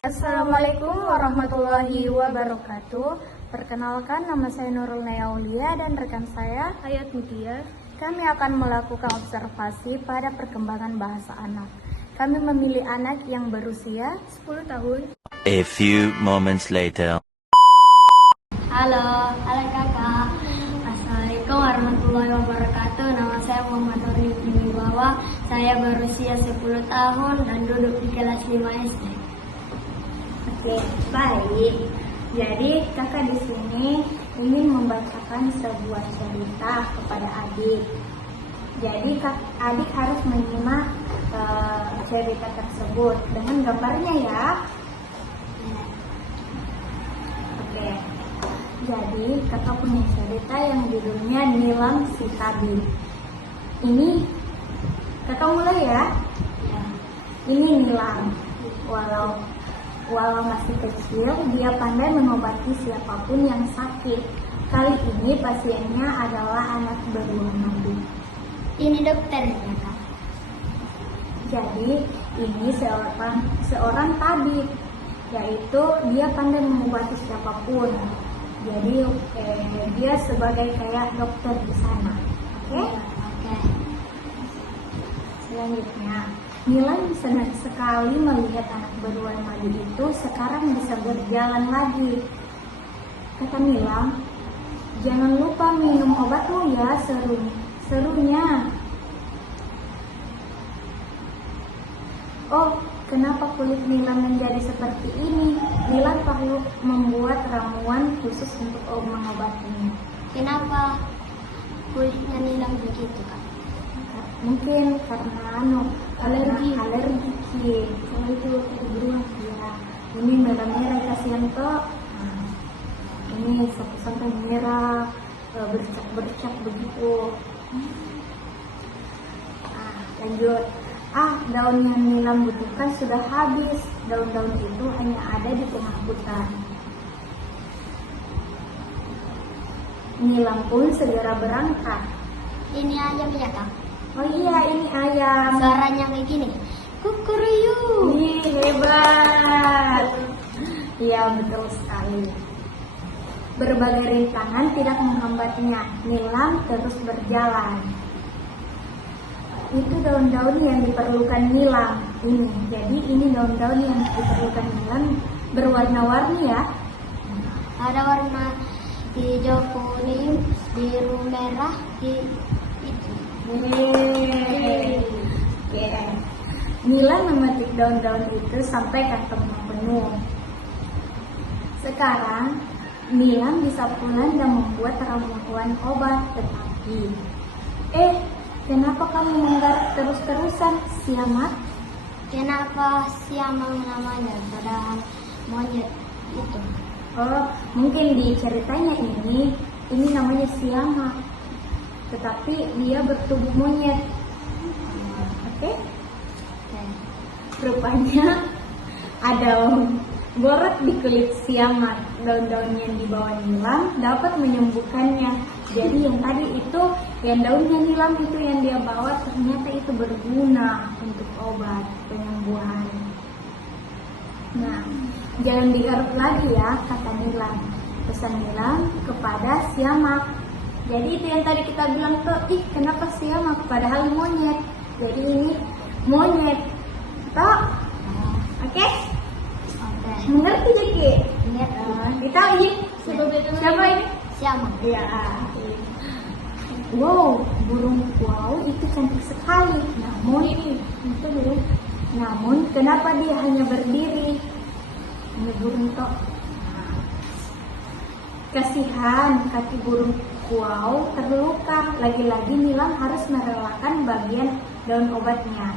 Assalamualaikum warahmatullahi wabarakatuh. Perkenalkan, nama saya Nurul Nayaulia dan rekan saya Hayat Mutia. Kami akan melakukan observasi pada perkembangan bahasa anak. Kami memilih anak yang berusia 10 tahun. A few moments later. Halo kakak. Assalamualaikum warahmatullahi wabarakatuh. Nama saya Muhammad Nurul Wibawa. Saya berusia 10 tahun dan duduk di kelas 5 SD. Oke, baik. Jadi kakak di sini ingin membacakan sebuah cerita kepada adik. Jadi adik harus menyimak cerita tersebut dengan gambarnya ya. Oke. Jadi kakak punya cerita yang judulnya Nilam si Tabib. Ini kakak mulai ya. Ini Nilam. Walau masih kecil, dia pandai mengobati siapapun yang sakit. Kali ini pasiennya adalah anak beruang madu. Ini dokternya kak. Jadi ini seorang tabib, yaitu dia pandai mengobati siapapun. Jadi dia sebagai kayak dokter di sana. Oke? Selanjutnya, Nilam senang sekali melihat anak beruang madu itu sekarang bisa berjalan lagi. Kata Nilam, jangan lupa minum obatmu ya, serunya. Oh, kenapa kulit Nilam menjadi seperti ini? Nilam perlu membuat ramuan khusus untuk mengobatinya. Kenapa kulitnya Nilam begitu kak? Mungkin karena alergi. Kalau itu beruang ya. Ini merah-merah kasihan kok. Ini sampai merah, bercak begitu. Lanjut. Daun yang Nilam butuhkan sudah habis. Daun-daun itu hanya ada di tengah hutan. Nilam pun segera berangkat. Ini ayam ya kak? Oh iya, ini ayam. Suaranya kayak gini. Kukuruyu. Ih, hebat. Iya, betul sekali. Berbagai rintangan tidak menghambatnya. Nilam terus berjalan. Itu daun-daun yang diperlukan Nilam. Jadi ini daun-daun yang diperlukan Nilam berwarna-warni ya. Ada warna hijau, kuning, biru, merah, Nilam memetik daun-daun itu sampai kantongnya penuh. Sekarang Nilam bisa pulang dan membuat ramuan obat. Tetapi kenapa kamu menggarap terus-terusan, Siamat? Kenapa siamang namanya? Padahal monyet itu. Oh, mungkin di ceritanya ini namanya Siamat, tetapi dia bertubuh monyet. Oke? Rupanya ada borok di kulit Siamat. Daun-daun yang dibawa Nilam dapat menyembuhkannya. Jadi yang tadi itu, yang daunnya Nilam itu yang dia bawa ternyata itu berguna untuk obat penyembuhan. Nah, jangan digaruk lagi ya, kata Nilam. Pesan Nilam kepada Siamak. Jadi itu yang tadi kita bilang tuh, kenapa Siamak padahal monyet. Jadi ini monyet. Toh? Oke? Mengerti Jeki? Kita ini siapa ini? Siamang. Ya. Wow, burung kuau itu cantik sekali. Namun kenapa dia hanya berdiri? Ini burung toh. Kasihan kaki burung kuau terluka. Lagi-lagi Nilam harus merelakan bagian daun obatnya.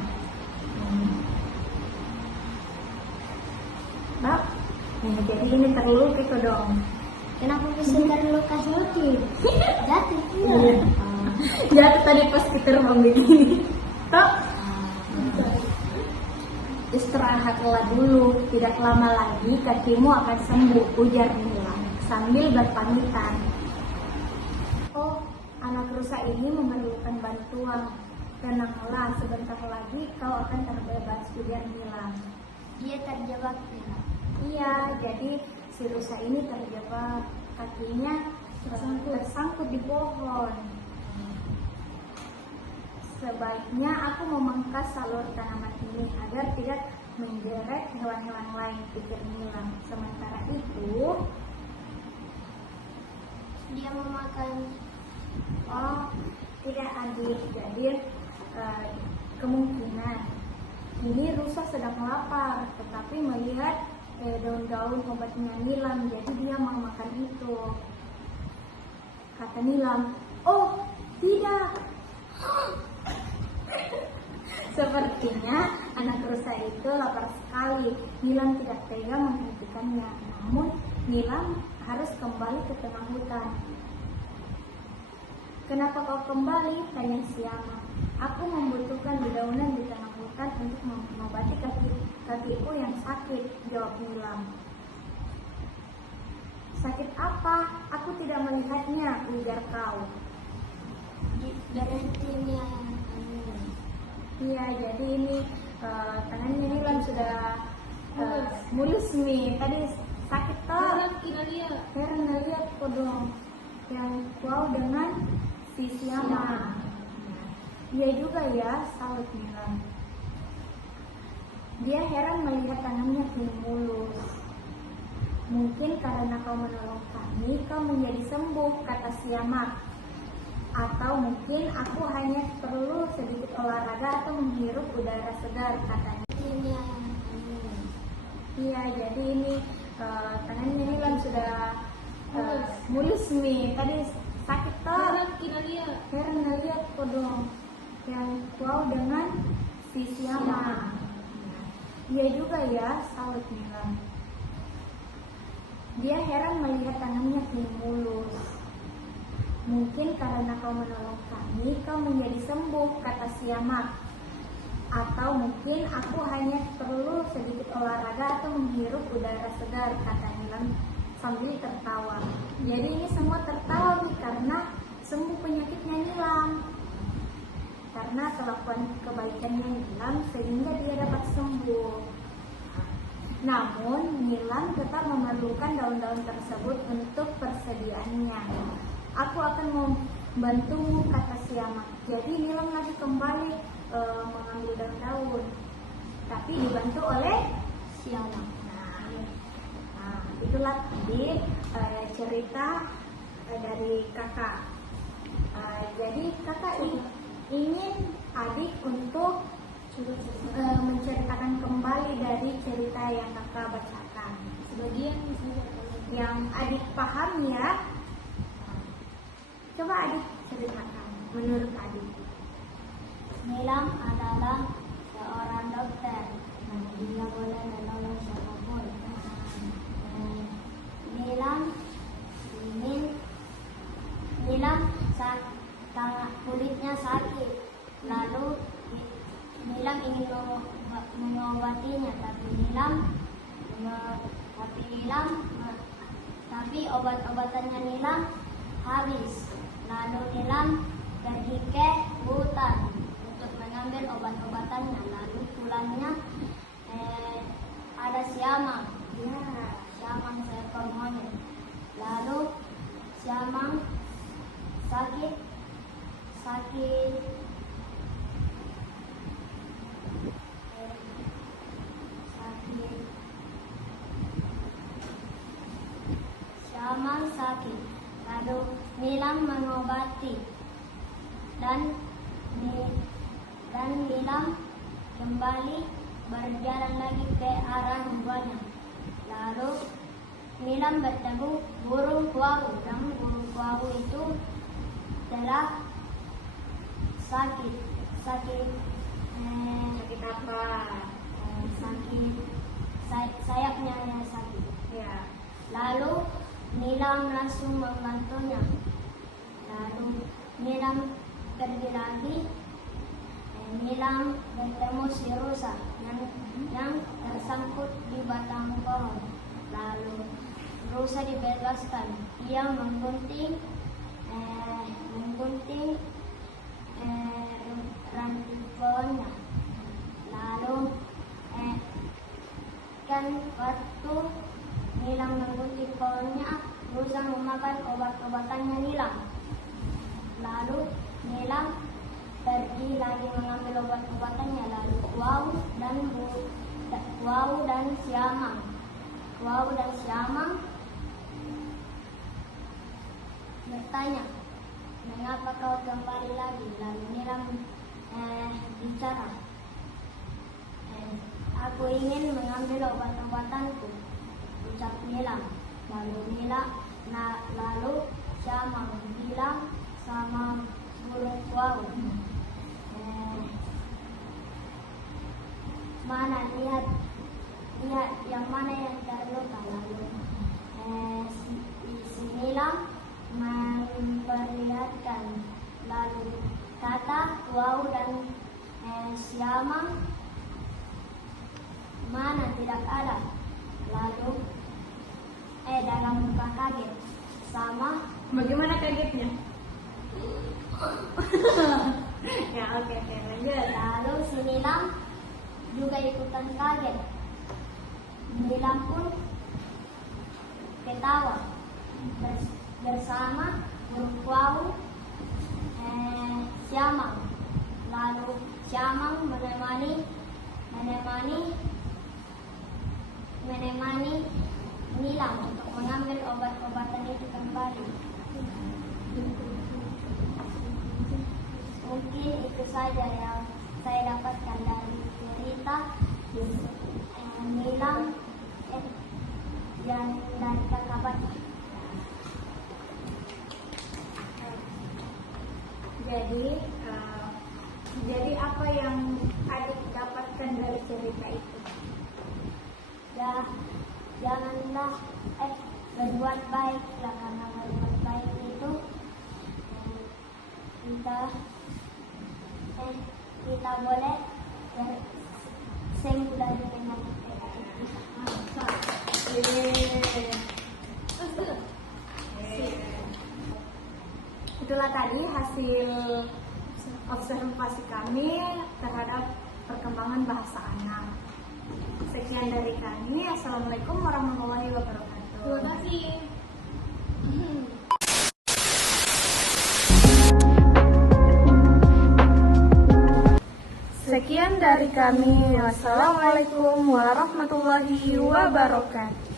Jadi ini terluka kok dong. Kenapa bisa terluka sedikit? Jatuh. Jatuh tadi pas kita terbang begini. Toh. Istirahatlah dulu, tidak lama lagi kakimu akan sembuh, ujar Nilam sambil berpamitan. Oh, anak rusa ini memerlukan bantuan. Tenanglah, sebentar lagi kau akan terbebas, ujar Nilam. Dia terjebak. Iya, jadi si rusa ini terjebak, kakinya tersangkut di pohon. Sebaiknya aku memangkas salur tanaman ini agar tidak menggeret hewan-hewan lain, pikir Nilam. Sementara itu, Dia memakan. oh tidak adik, jadi kemungkinan ini rusa sedang lapar, tetapi melihat daun-daun obatnya Nilam, jadi dia mau makan itu. Kata Nilam, oh tidak. Sepertinya anak rusa itu lapar sekali. Nilam tidak tega menghentikannya. Namun Nilam harus kembali ke tengah hutan. Kenapa kau kembali? Tanya Siamang. Aku membutuhkan dedaunan di tengah hutan untuk mengobati kakiku yang sakit, jawab Nilam. Sakit apa? Aku tidak melihatnya, ujar kau. Berhentinya. Iya, jadi ini tangannya Nilam sudah mulus nih. Tadi sakit toh. Karena lihat kodong yang wow dengan si Siamang. Iya juga ya, salut Nilam. Dia heran melihat tangannya kini mulus. Mungkin karena kau menolong kami, kau menjadi sembuh, kata Siamang. Atau mungkin aku hanya perlu sedikit olahraga atau menghirup udara segar, katanya. Iya, jadi ini tangannya Nilam sudah mulus nih. Tadi sakit toh. Karena lihat kodong yang wow dengan si Siamang. Iya juga ya, salut Nilam. Dia heran melihat tangannya kini mulus. Mungkin karena kau menolong kami, kau menjadi sembuh, kata Siamang. Atau mungkin aku hanya perlu sedikit olahraga atau menghirup udara segar, kata Nilam sambil tertawa. Jadi ini semua tertawa nih karena sembuh penyakitnya Nilam. Karena kelakuan kebaikannya Nilam sehingga dia dapat sembuh. Namun Nilam tetap memerlukan daun-daun tersebut untuk persediaannya. Aku akan membantumu, kata Siamang. Jadi Nilam lagi kembali mengambil daun-daun, tapi dibantu oleh Siamang. Nah, itulah tadi cerita dari kakak. Jadi kakak ingin adik untuk menceritakan kembali dari cerita yang kakak bacakan. Sebagian yang adik paham ya. Coba adik ceritakan menurut adik. Nilam adalah seorang dokter. Dia boleh menolong siapapun. Nilam kulitnya sakit. Lalu Nilam ingin mengobatinya, tapi obat-obatannya Nilam habis. Lalu Nilam pergi ke hutan untuk mengambil obat-obatannya. Lalu pulangnya ada Siamang. Siamang seekor monyet. Lalu Siamang sakit. Siamang sakit. Lalu Nilam mengobati dan Nilam kembali berjalan lagi ke arah rumahnya. Lalu Nilam bertemu burung kuau, dan burung kuau itu telah sakit apa? sakit sayapnya yang sakit. Ya. Lalu Nilam langsung membantunya. Lalu Nilam pergi lagi. Nilam bertemu si rusa yang tersangkut di batang pohon. Lalu rusa dibebaskan. Ia menggunting ranting pohonnya. Lalu Demikian waktu Nilam mengutip kaulnya, berusaha memakan obat-obatannya Nilam. Lalu Nilam pergi lagi mengambil obat-obatannya. Lalu Wau dan Siamang bertanya, mengapa kau kembali lagi? Lalu Nilam bicara, aku ingin mengambil obat-obatanku, ucap Nilam. Lalu Siamang bilang sama burung Wau, mana lihat yang mana yang terluka. Lalu si Nilam memperlihatkan, lalu kata Wau dan Siamang, mana tidak ada. Lalu dalam muka kaget sama. Bagaimana kagetnya? Ya oke, lanjut. Lalu si Nilam juga ikutan kaget. Nilam pun ketawa bersama burung Wau, Siamang. Lalu Siamang menemani Nilam untuk mengambil obat-obatan itu kembali. Mungkin itu saja yang saya dapatkan dari cerita Nilam yang dari kakak baca. Jadi apa yang adik dapatkan dari cerita itu? Ya, janganlah berbuat baiklah, karena berbuat baik itu kita boleh sembuh dari penyakit. Itulah tadi hasil observasi kami terhadap perkembangan bahasa anak. Sekian dari kami. Assalamualaikum warahmatullahi wabarakatuh. Terima kasih. Sekian dari kami. Wassalamualaikum warahmatullahi wabarakatuh.